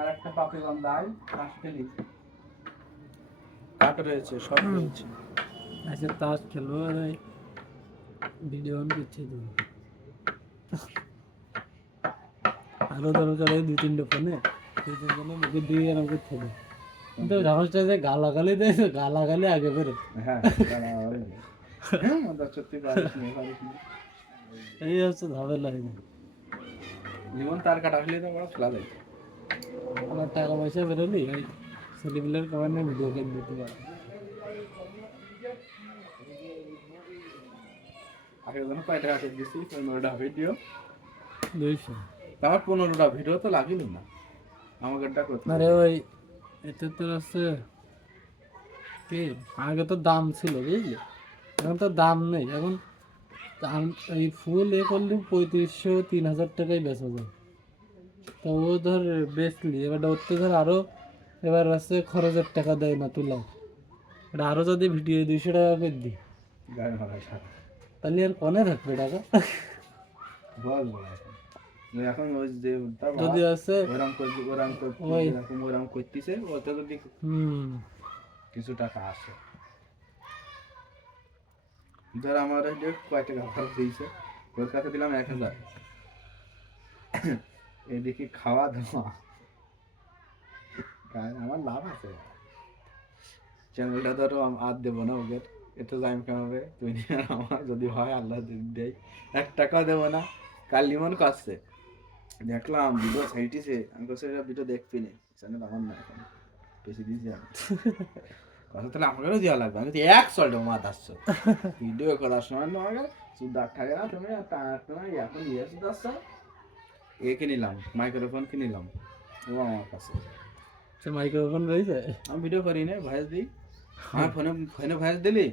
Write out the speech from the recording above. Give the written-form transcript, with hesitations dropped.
আর একটা পাপিকন দাই 5 কেজি কাট রয়েছে, সব রয়েছে। আচ্ছা তাস খেলবো আর ভিডিও অন করছে তো আরো দরকার হয় 2-3টা ফোনে 2-3 জনের মুখে দিয়ে এরকম করতে হবে কিন্তু সমস্যা যে গালাগালি দেয় তো গালাগালি আগে বেরো হ্যাঁ হ্যাঁ সত্যি পারিস না। এই হচ্ছে ঝামেলা জীবন তার কাটা আসলে তো বড় খেলা যায়। আমার টাকা পয়সা বেরোলি ওই ছেলেপিলের কারণে ভিডিও গেম দিতে পারে আগের জন্য কয় টাকা করে দিচ্ছি 15টা ভিডিও, 200 তারপর 15টা ভিডিও তো লাগিল না আমাকে করতে। আরে ওই এতে তো আছে কি আগে তো দাম ছিল বুঝলি এখন তো দাম নেই এখন দাম এই ফুল করলে 3500-3000 টাকায় বেচা যায় তো ও ধর বেচলি এবার ওর তো ধর আরো এবার আছে খরচের টাকা দেয় না তুলা এটা আরো যদি ভিডিও 200 টাকা করে দিই গায়ে মারাই সারা তাহলে আর কনে থাকবে টাকা বল বল এখন ওই যে যদি আছে ওরাম করতেছে ওতে যদি কিছু টাকা আসে। ধর আমার যে কয় টাকা খরচ দিয়েছে ওর কাছে দিলাম 1000, এদিকে খাওয়া দাওয়া আমার লাভ আছে। চ্যানেলটা ধরো আর দেবো না ওদের, এটা টাইম কামাবে তুই আমার যদি হয় আল্লাহ দেয় 1 টাকাও দেবো না। কাল লিমন কাটছে দেখলাম ভিডিও ছাইটিছে, আমি কাছে ভিডিও দেখবি না, চ্যানেল আমার না এখন বেশি দিয়েছি আমি কথা, তাহলে আমাকেও দেওয়া লাগবে। আমি তো 100 মাত আসছো ভিডিও করার সময় না আমাকে সুদার থাকে না তুমি এখন ইয়ে শুধু আসছো। একে নিলাম মাইক্রোফোন কিনিলাম ও আমার কাছে সে মাইক্রোফোন রয়েছে আমি ভিডিও করি না ভয়েস দিই আমার ফোনে ফোনে ভয়েস দিলি